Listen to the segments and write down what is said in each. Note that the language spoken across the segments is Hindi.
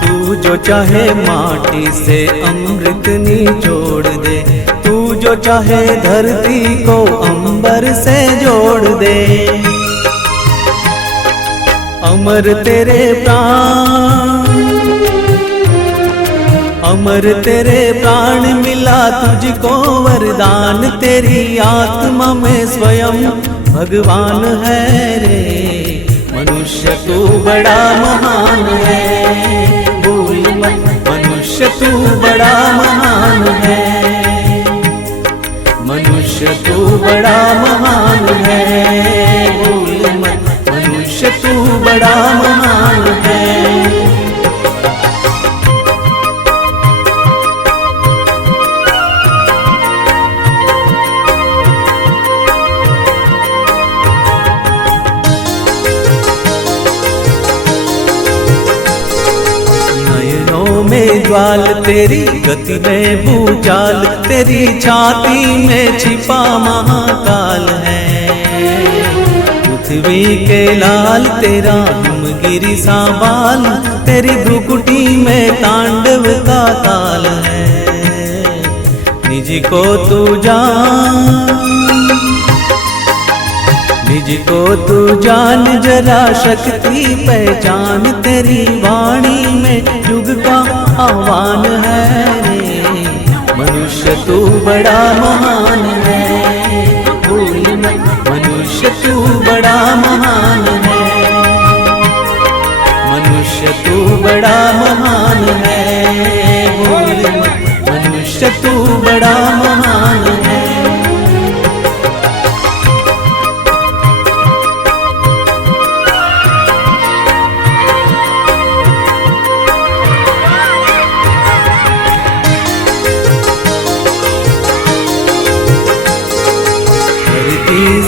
तू जो चाहे माटी से अमृत निचोड़ दे, तू जो चाहे धरती को अंबर से जोड़ दे। अमर तेरे प्राण, अमर तेरे प्राण मिला तुझको वरदान, तेरी आत्मा में स्वयं भगवान है रे। मनुष्य तू बड़ा महान है, भूल मत मनुष्य तू बड़ा महान है। मनुष्य तू बड़ा महान है, भूल मत मनुष्य तू बड़ा महान है। में ज्वाल तेरी गति में भूचाल, तेरी छाती में छिपा महाकाल है। पृथ्वी के लाल तेरा हिमगिरी सा बाल, तेरी भ्रुकुटी में तांडव का ताल है। निज को तू जान, निज को तू जान जरा शक्ति पहचान, तेरी वाणी में युग का आह्वान है रे। मनुष्य तू बड़ा महान है, भूल मत मनुष्य तू बड़ा महान है। मनुष्य तू बड़ा महान है, भूल मत मनुष्य तू बड़ा महान है।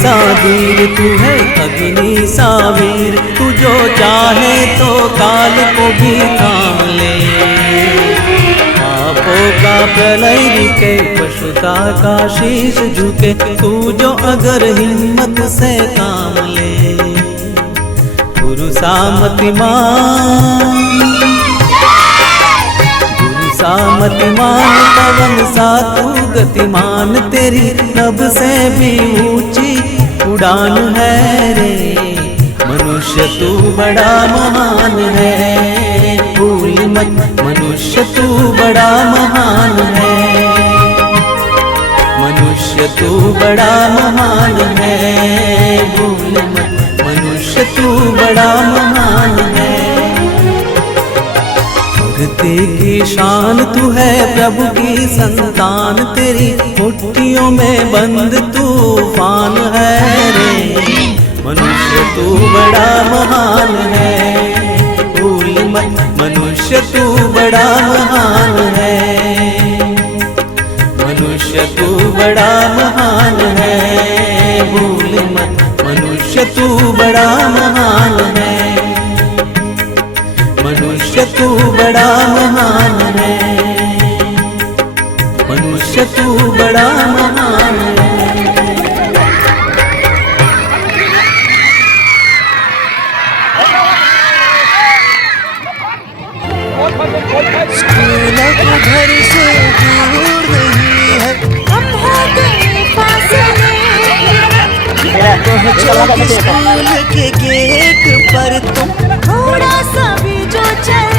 सावीर तू है अग्नि सावीर, तू जो चाहे तो काल को भी थाम ले। पापों का प्रलय रुके, पशुता का शीश झुके, तू जो अगर हिम्मत से काम ले। गुरु सामतिमान, गुरु सामतिमान, पवन सा तू गतिमान, तेरी नभ से भी ऊंची उड़ान है रे। मनुष्य तू बड़ा महान है, भूल मत मनुष्य तू बड़ा महान है। मनुष्य तू बड़ा महान है, भूल मत मनुष्य तू बड़ा महान है। भक्ति की शान तू है, प्रभु की संतान, तेरी मुट्ठियों में बंद तूफान है रे। मनुष्य तू बड़ा महान है, भूल मत मनुष्य तू बड़ा महान है। मनुष्य तू बड़ा महान है, भूल मत मनुष्य तू बड़ा महान है। मनुष्य तू बड़ा महान है, मनुष्य तू बड़ा महान है। स्कूल घर से दूर नहीं है, हम हो गए फासले। पहुंचोगे स्कूल के गेट पर तुम, थोड़ा सा भी जो चल